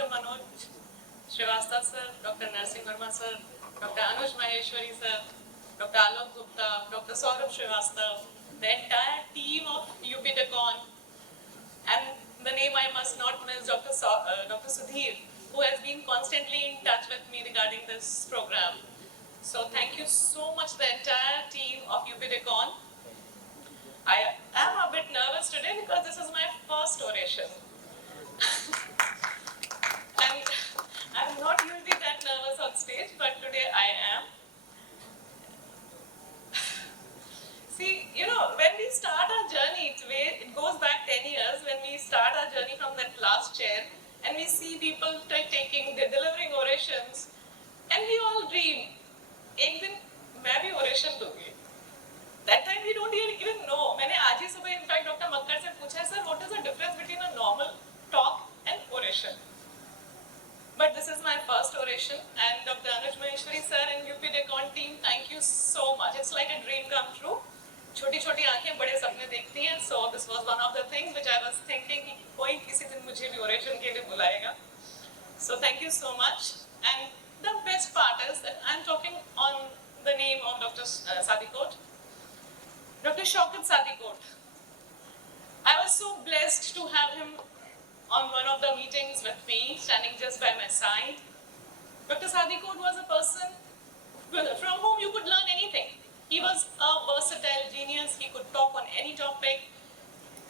Dr. Manoj Srivastava sir, Dr. Narsingh Verma sir, Dr. Anuj Maheshwari sir, Dr. Alok Gupta, Dr. Saurabh Srivastava, the entire team of UP Decon, and the name I must not miss, Dr. Sudhir, who has been constantly in touch with me regarding this program. So thank you so much, the entire team of UP Decon. I am a bit nervous today because this is my first oration. And I'm not usually that nervous on stage, but today I am. See, when we start our journey, it goes back 10 years when we start our journey from that last chair and we see people delivering orations, and we all dream, एक दिन मैं भी oration दूंगी. That time we don't even know. मैंने आज ही सुबह in fact Dr. Makkar से पूछा, sir, what is the difference between a normal talk and oration? But this is my first oration, and Dr. Anuj Maheshwari sir and UP Decon team, thank you so much. It's like a dream come true. छोटी-छोटी आंखें बड़े सपने देखती हैं. So this was one of the things which I was thinking कि कोई किसी दिन मुझे भी oration के लिए बुलाएगा. So thank you so much. And the best part is that I'm talking on the name of Dr. Sadikot. Dr. Shaukat Sadikot. I was so blessed to have him on one of the meetings with me, standing just by my side. Dr. Sadikot was a person from whom you could learn anything. He was a versatile genius. He could talk on any topic,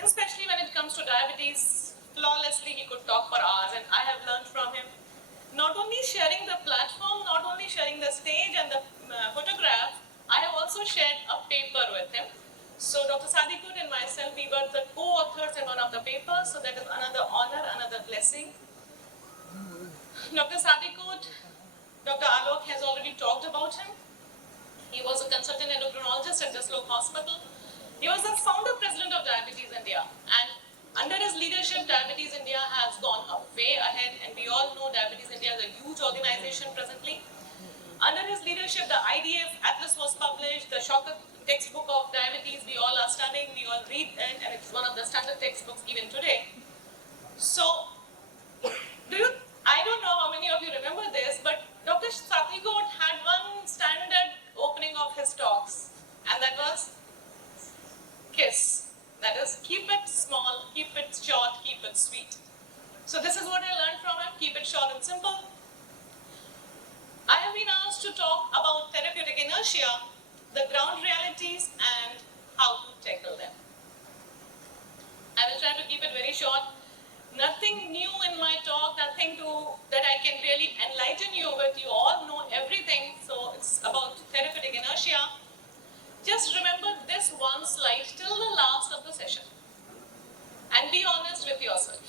especially when it comes to diabetes. Flawlessly, he could talk for hours, and I have learned from him. Not only sharing the platform, not only sharing the stage and the photograph, I have also shared a paper with him. So Dr. Sadikot and myself, we were the co-authors in one of the papers, so that is another honor, another blessing. Dr. Sadikot, Dr. Alok has already talked about him. He was a consultant endocrinologist at Jasloke Hospital. He was the founder president of Diabetes India, and under his leadership, Diabetes India has gone way ahead, and we all know Diabetes India is a huge organization presently. Under his leadership, the IDF Atlas was published, the Shaukat textbook of diabetes, we all are studying, we all read it, and it's one of the standard textbooks even today. So, I don't know how many of you remember this, but Dr. Sadikot had one standard opening of his talks, and that was KISS. That is, keep it small, keep it short, keep it sweet. So this is what I learned from him, keep it short and simple. I have been asked to talk about therapeutic inertia, the ground realities, and how to tackle them. I will try to keep it very short. Nothing new in my talk, nothing that I can really enlighten you with. You all know everything, so it's about therapeutic inertia. Just remember this one slide till the last of the session. And be honest with yourself.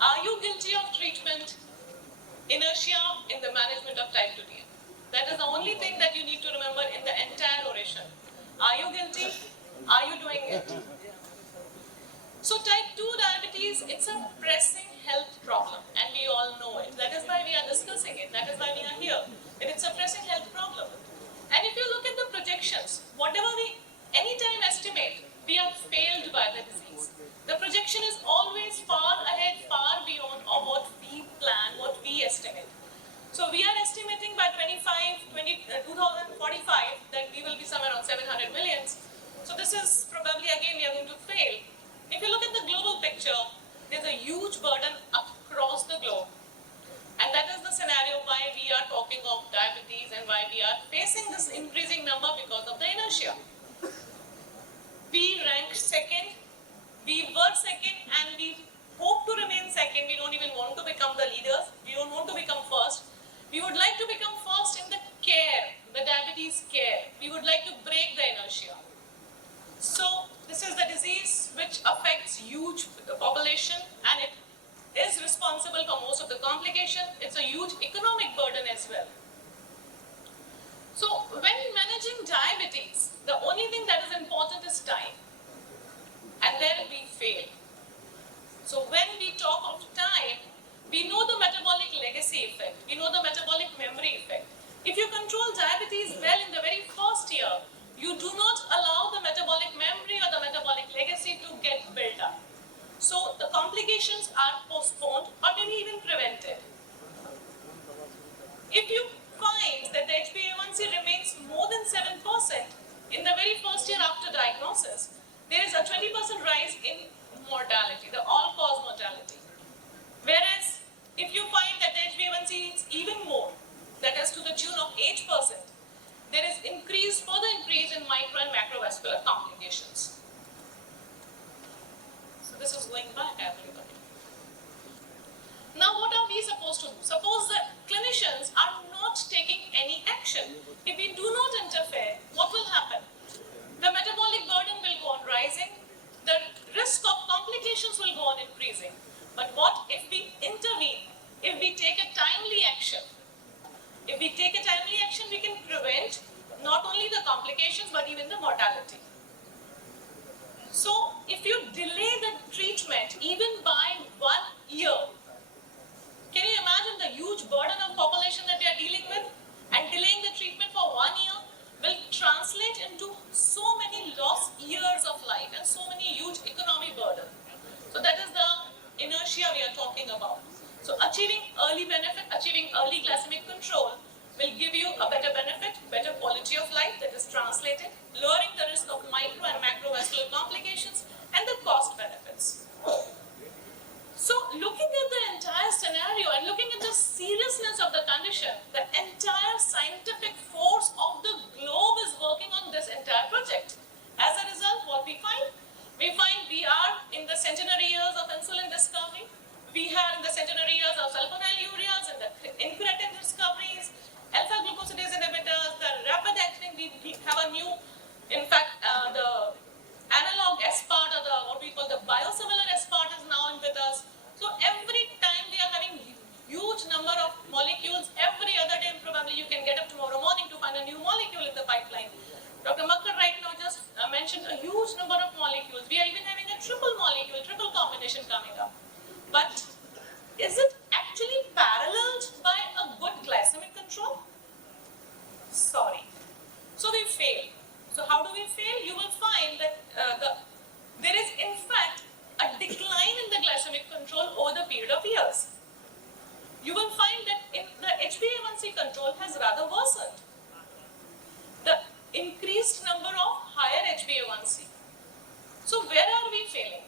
Are you guilty of treatment inertia in the management of type 2 DM? That is the only thing that you need to remember in the entire oration. Are you guilty? Are you doing it? So type 2 diabetes, it's a pressing health problem, and we all know it. That is why we are discussing it. That is why we are here. And it's a pressing health problem. And if you look at the projections, whatever we anytime estimate, we are failed by the disease. The projection is always far ahead, far beyond of what we plan, what we estimate. So we are estimating by 2045 that we will be somewhere around 700 millions. So this is probably, again, we are going to fail. If you look at the global picture, there's a huge burden across the globe. And that is the scenario why we are talking of diabetes and why we are facing this increasing number because of the inertia. We rank second, we were second, and we hope to remain second. We don't even want to become the leaders. We don't want to become first. We would like to become first in the care, the diabetes care. We would like to break the inertia. So this is the disease which affects huge population, and it is responsible for most of the complication. It's a huge economic burden as well. So when managing diabetes, the only thing that is important is time. And then we fail. So when we talk of time, we know the metabolic legacy effect. We know the metabolic memory effect. If you control diabetes well in the very first year, you do not allow the metabolic memory or the metabolic legacy to get built up. So the complications are postponed or maybe even prevented. supposed to do? Suppose the clinicians are not taking any action. If we do not interfere, what will happen? The metabolic burden will go on rising, the risk of complications will go on increasing. But what if we intervene, if we take a timely action? If we take a timely action, we can prevent not only the complications but even the mortality. So if you delay the treatment even by 1 year, can you imagine the huge burden of population that we are dealing with? And delaying the treatment for 1 year will translate into so many lost years of life and so many huge economic burden. So that is the inertia we are talking about. So achieving early benefit, achieving early glycemic control will give you a better benefit, better quality of life that is translated, lowering the risk of micro and macrovascular complications and the cost benefits. So looking at the entire scenario and looking at the seriousness of the condition, the entire scientific force of the globe is working on this entire project. As a result, what we find? We find we are in the centenary years of insulin discovery. We are in the centenary years of sulfonylureas and the incretin discoveries, alpha-glucosidase inhibitors, the rapid-acting, we have a new, in fact, the analog SPART or the what we call the biosimilar SPART is now with us. So every time we are having huge number of molecules, every other day probably you can get up tomorrow morning to find a new molecule in the pipeline. Dr. Makkar right now just mentioned a huge number of molecules. We are even having a triple molecule, triple combination coming up. But is it actually paralleled by a good glycemic control? Sorry. So we fail. So how do we fail? You will find that there is in fact a decline in the glycemic control over the period of years. You will find that in the HbA1c control has rather worsened. The increased number of higher HbA1c. So where are we failing?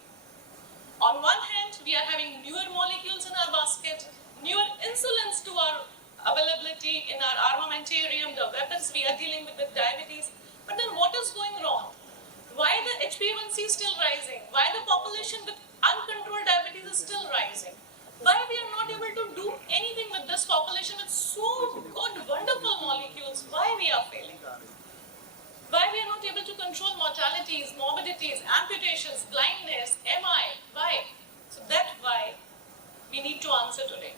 On one hand, we are having newer molecules in our basket, newer insulins to our availability in our armamentarium, the weapons we are dealing with diabetes. But then what is going wrong? Why the HbA1c is still rising? Why the population with uncontrolled diabetes is still rising? Why we are not able to do anything with this population with so good, wonderful molecules? Why we are failing? Why we are not able to control mortalities, morbidities, amputations, blindness, MI? Why? So that's why we need to answer today.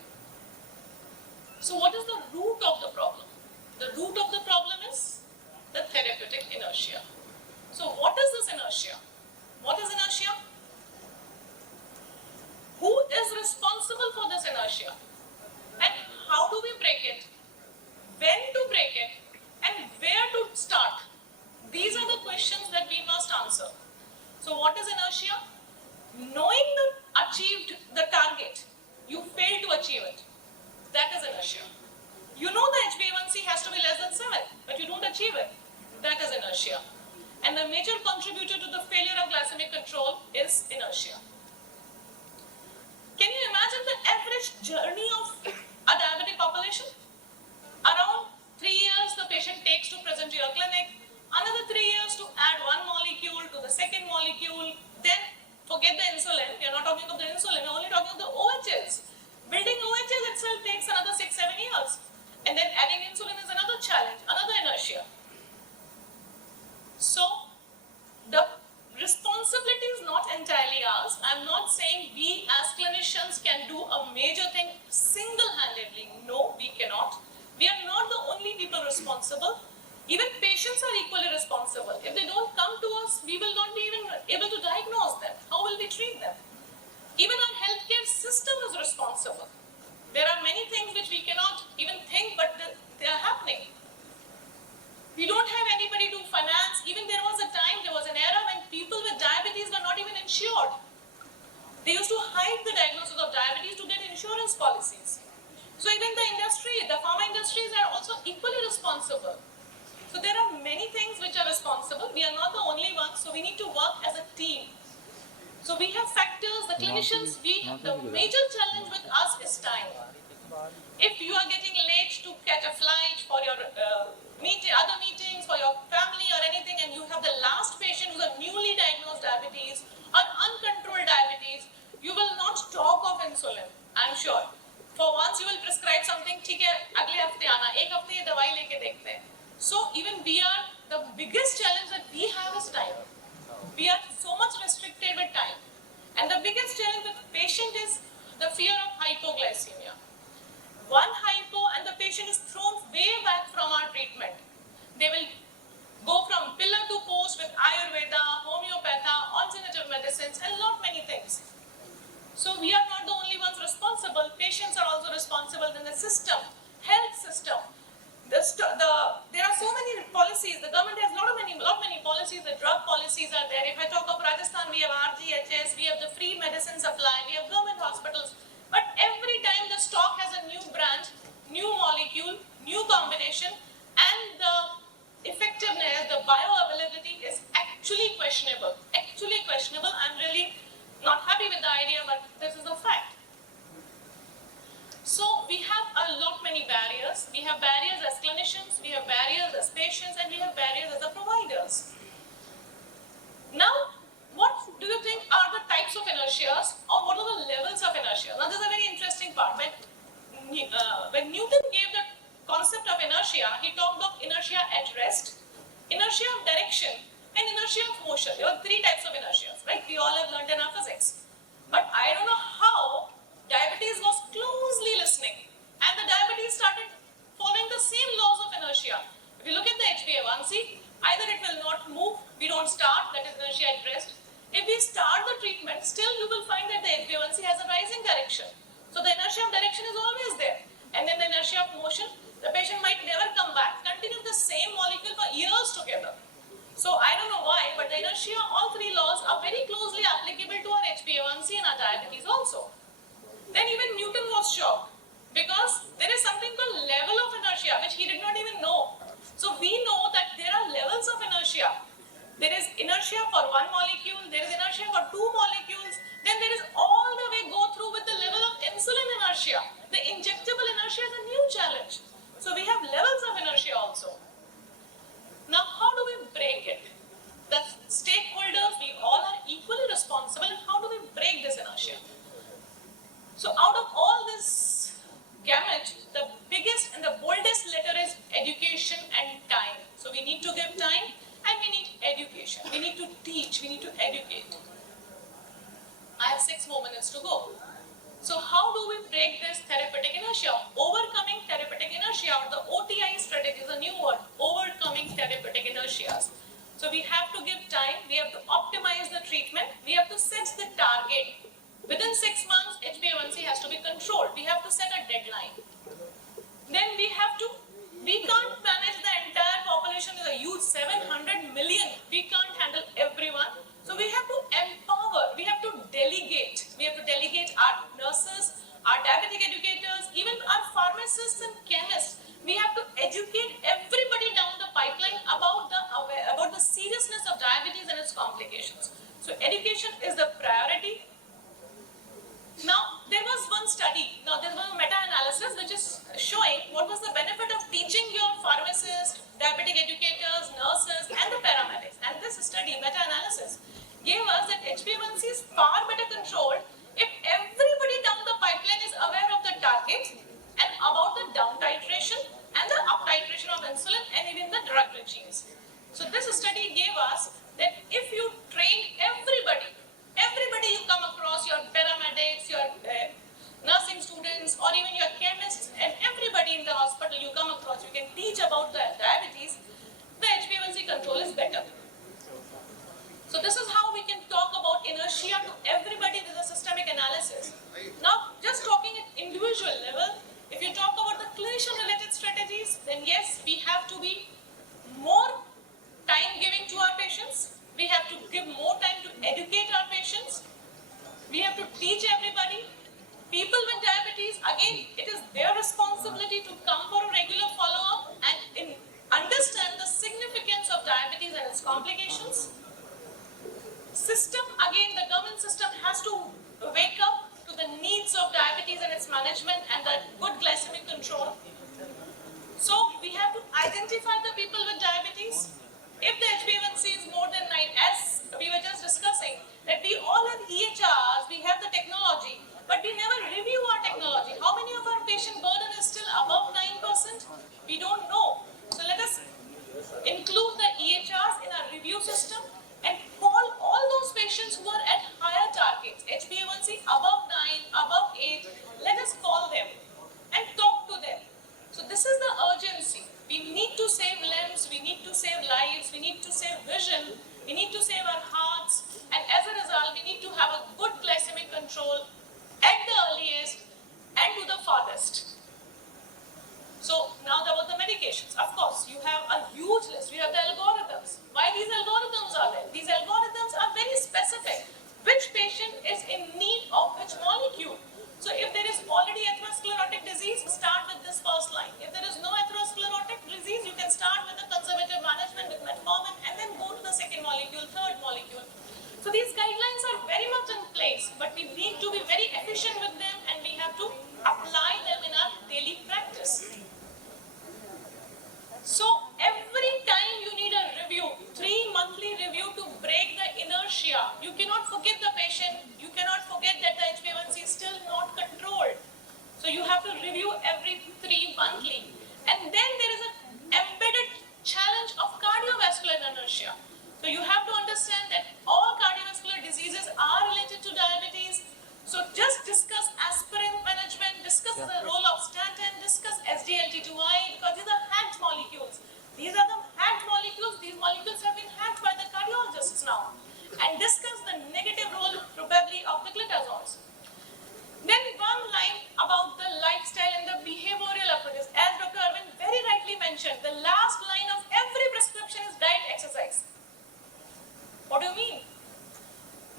So what is the root of the problem? The root of the problem is the therapeutic inertia. So what is this inertia? What is inertia? Who is responsible for this inertia? And how do we break it? When to break it? And where to start? These are the questions that we must answer. So what is inertia? Knowing achieved the target, you fail to achieve it. That is inertia. You know the HbA1c has to be less than 7, but you don't achieve it. That is inertia. And the major contributor to the failure of glycemic control is inertia. Can you imagine the average journey of a diabetic population? Around 3 years the patient takes to present to your clinic, another 3 years to add one molecule to the second molecule, then forget the insulin, we are not talking of the insulin, we are only talking of the OHs. Building OHs itself takes another 6-7 years. And then adding insulin is another challenge, another inertia. So, the responsibility is not entirely ours. I am not saying we as clinicians can do a major thing single-handedly. No, we cannot. We are not the only people responsible. Even patients are equally responsible. If they don't come to us, we will not be even able to diagnose them. How will we treat them? Even our healthcare system is responsible. There are many things which we cannot even think, but they are happening. We don't have anybody to finance. Even there was an era when people with diabetes were not even insured. They used to hide the diagnosis of diabetes to get insurance policies. So even the pharma industries are also equally responsible. So there are many things which are responsible. We are not the only ones, so we need to work as a team. So we have factors, the clinicians, the major challenge with us is time. If you are getting late to catch a flight for your other meetings, for your family or anything, and you have the last patient who's a newly diagnosed diabetes or uncontrolled diabetes, you will not talk of insulin, I'm sure. For once you will prescribe something, ठीक है अगले हफ्ते आना, एक हफ्ते ये दवाई लेके देखते हैं. So even we are, the biggest challenge that we have is time. We are so much restricted with time, and the biggest challenge with the patient is the fear of hypoglycemia. One hypo and the patient is thrown way back from our treatment. They will go from pillar to post with Ayurveda, homeopathy, alternative medicines, and lot many things. So we are not the only ones responsible. Patients are also responsible. Then the system, health system, there are so many policies. The government has lot many policies. The drug policies are there. If I talk of Rajasthan, we have RGHS, we have the free medicine supply, we have government hospitals. But every time the stock has a new brand, new molecule, new combination, and the effectiveness, the bioavailability is actually questionable. Actually questionable. I'm really not happy with the idea, but this is a fact. So we have a lot many barriers. We have barriers as clinicians, we have barriers as patients, and we have barriers as the providers. Now, what do you think are the types of inertias, or what are the levels of inertia? Now, this is a very interesting part. When Newton gave the concept of inertia, he talked of inertia at rest, inertia of direction, and inertia of motion. There were three types of inertias, right? We all have learned in our physics. But I don't know how diabetes was closely listening, and the diabetes started following the same laws of inertia. If you look at the HbA1c, either it will not move, we don't start, that is inertia at rest. If we start the treatment, still you will find that the HbA1c has a rising direction. So the inertia of direction is always there. And then the inertia of motion, the patient might never come back, continue the same molecule for years together. So I don't know why, but the inertia, all three laws are very closely applicable to our HbA1c and our diabetes also. Then even Newton was shocked, because there is something called level of inertia, which he did not even know. So we know that there are levels of inertia. There is inertia for one molecule, there is inertia for two molecules, then there is all the way go through with the level of insulin inertia. The injectable inertia is a new challenge. So we have levels of inertia also. Now, how do we break it? The stakeholders, we all are equally responsible. How do we break this inertia? So out of all this gamut, the biggest and the boldest letter is education and time. So we need to give time and we need education. We need to teach, we need to educate. I have 6 more minutes to go. So how do we break this therapeutic inertia? Overcoming therapeutic inertia, or the OTI strategy is a new word, overcoming therapeutic inertias. So we have to give time, we have to optimize the treatment, we have to set the target. Within 6 months, HbA1c has to be controlled. We have to set a deadline. Then we can't manage the entire population. There's a huge 700 million. We can't handle everyone. So we have to empower, we have to delegate. We have to delegate our nurses, our diabetic educators, even our pharmacists and chemists. We have to educate everybody down the pipeline about the seriousness of diabetes and its complications. So education is the priority. Now, there was one study, there was a meta-analysis which is showing what was the benefit of teaching your pharmacists, diabetic educators, nurses, and the paramedics. And this study, meta-analysis, gave us that HbA1c is far better controlled if everybody down the pipeline is aware of the target and about the down titration and the up titration of insulin and even the drug regimes. So this study gave us that if you train everybody you come across, your paramedics, your nursing students, or even your chemists, and everybody in the hospital you come across, you can teach about the diabetes, the HbA1c control is better. So this is how we can talk about inertia to everybody with a systemic analysis. Now, just talking at individual level, if you talk about the clinician-related strategies, then yes, we have to be more time giving to our patients. We have to give more time to educate our patients. We have to teach everybody. People with diabetes, again, it is their responsibility to come for a regular follow-up and understand the significance of diabetes and its complications. System, again, the government system has to wake up to the needs of diabetes and its management and the good glycemic control. So we have to identify the people with diabetes. If the HbA1c is more than 9, as we were just discussing, that we all have EHRs, we have the technology, but we never review our technology. How many of us disease, start with this first line. If there is no atherosclerotic disease, you can start with the conservative management with metformin and then go to the second molecule, third molecule. So these guidelines are very much in place, but we need to be very efficient with them and we have to apply them in our daily practice. So every time you need a review, 3 monthly review to break the inertia. You cannot forget the patient, you cannot forget that the HbA1c is still not controlled. So you have to review every 3 monthly. And then there is an embedded challenge of cardiovascular inertia. So you have to understand that all cardiovascular diseases are related to diabetes. So just discuss aspirin management, discuss the role of statin, discuss SGLT2I, because these are hacked molecules. These are the hacked molecules. These molecules have been hacked by the cardiologists now. And discuss the negative role probably of the glitazols. Then one line about the lifestyle and the behavioral approaches. As Dr. Arvind very rightly mentioned, the last line of every prescription is diet, exercise. What do you mean?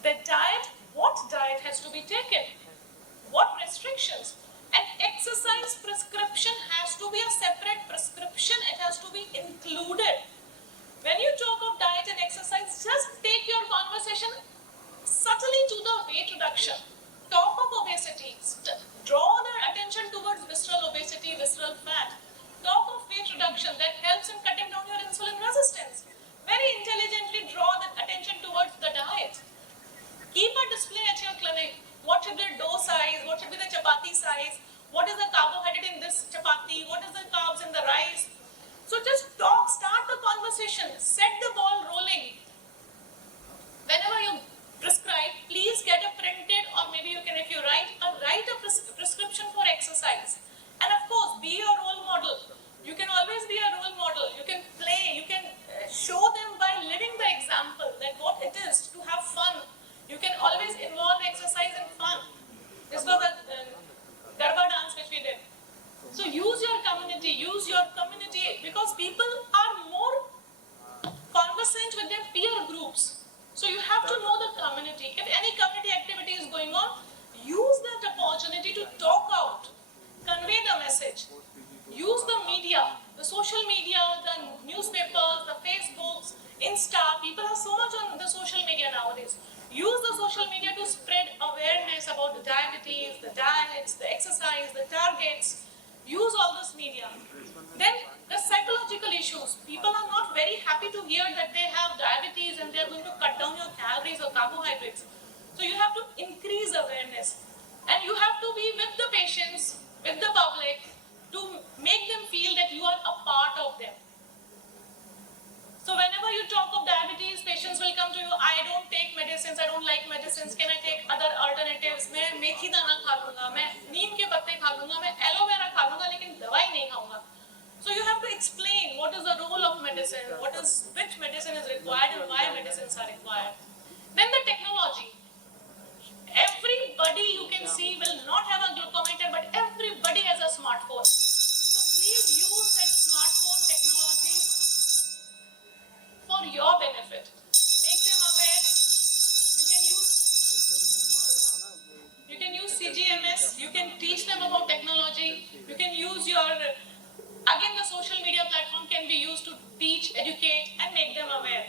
The diet, what diet has to be taken? What restrictions? An exercise prescription has to be a separate prescription. It has to be included. When you talk of diet and exercise, just take your conversation subtly to the weight reduction. Talk of obesity. Draw their attention towards visceral obesity, visceral fat. Talk of weight reduction that helps in cutting down your insulin resistance. Very intelligently draw the attention towards the diet. Keep a display at your clinic. What should be the dough size? What should be the chapati size? What is the carbohydrate in this chapati? What is the carbs in the rice? So just talk, start the conversation, set the ball rolling. Whenever you prescribe, please get a printed, or maybe you can, if you write a prescription for exercise. And of course, be a role model. You can always be a role model. You can play, you can show them by living the example that what it is to have fun. You can always involve exercise in fun. This was a Garba dance which we did. So use your community because people are more conversant with their peer groups. So you have to know the community. If any community activity is going on, use that opportunity to talk out, convey the message. Use the media, the social media, the newspapers, the Facebooks, Insta. People are so much on the social media nowadays. Use the social media to spread awareness about the diabetes, the diets, the exercise, the targets. Use all this media. Then the psychological issues. People are not very happy to hear that they have diabetes and they are going to cut down your calories or carbohydrates. So you have to increase awareness. And you have to be with the patients, with the public, to make them feel that you are a part of them. So whenever you talk of diabetes, patients will come to you, I don't take medicines, I don't like medicines, can I take other alternatives? मैं मेथी दाना खा लूँगा, मैं नीम के पत्ते खा लूँगा, मैं एलोवेरा खा लूँगा, लेकिन दवाई नहीं खाऊँगा. So you have to explain what is the role of medicine, which medicine is required and why medicines are required. Then the technology. Everybody you can see will not have a glucometer, but everybody has a smartphone. So please use that smartphone technology for your benefit. Make them aware. You can use CGMS. You can teach them about technology. You can use again the social media platform can be used to teach, educate and make them aware.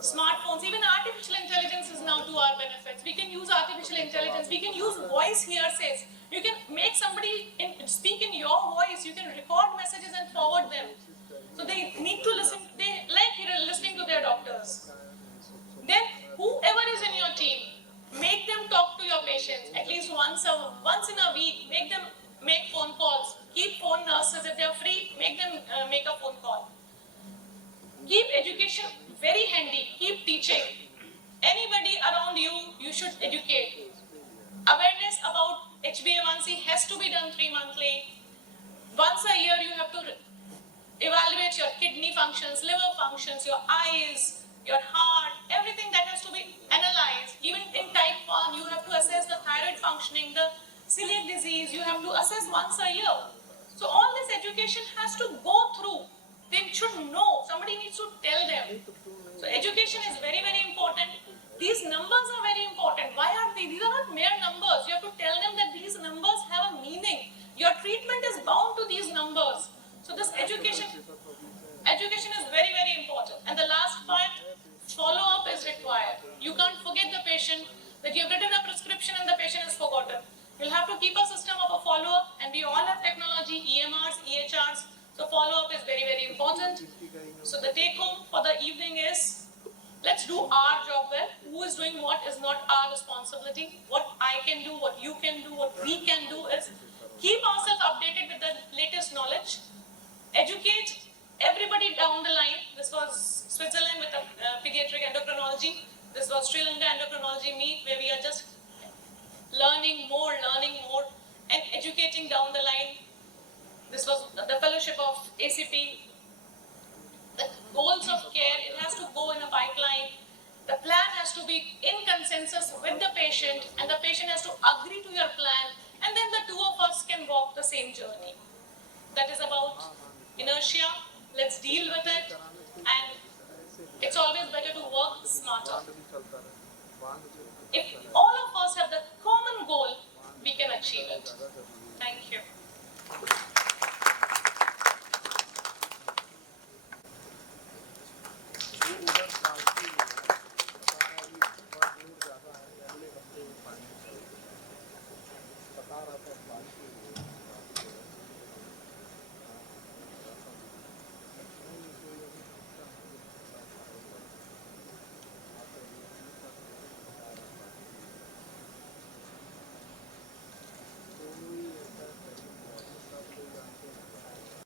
Smartphones, even artificial intelligence is now to our benefits. We can use artificial intelligence. We can use voice hearsays. You can make somebody speak in your voice. You can record messages and forward them. So they need to listen. They like listening to their doctors. Then whoever is in your team, make them talk to your patients at least once in a week. Make them make phone calls. Keep phone nurses if they are free. Make them make a phone call. Keep education very handy. Keep teaching. Anybody around you, you should educate. Awareness about HbA1c has to be done 3 monthly. Once a year, you have to evaluate your kidney functions, liver functions, your eyes, your heart, everything that has to be analyzed. Even in type 1, you have to assess the thyroid functioning, the celiac disease, you have to assess once a year. So all this education has to go through. They should know. Somebody needs to tell them. So education is very, very important. These numbers are very important. Why are they? These are not mere numbers. You have to tell them that these numbers have a meaning. Your treatment So this education is very, very important. And the last part, follow-up is required. You can't forget the patient that you have written a prescription and the patient is forgotten. You'll have to keep a system of a follow-up, and we all have technology, EMRs, EHRs, so follow-up is very, very important. So the take-home for the evening is, let's do our job well. Who is doing what is not our responsibility. What I can do, what you can do, what we can do is keep ourselves updated with the latest knowledge, educate everybody down the line. This was Switzerland with the pediatric endocrinology. This was Sri Lanka endocrinology meet, where we are just learning more, and educating down the line. This was the fellowship of ACP. The goals of care, it has to go in a pipeline. The plan has to be in consensus with the patient, and the patient has to agree to your plan, and then the two of us can walk the same journey. That is about inertia. Let's deal with it, and it's always better to work smarter. If all of us have the common goal, we can achieve it.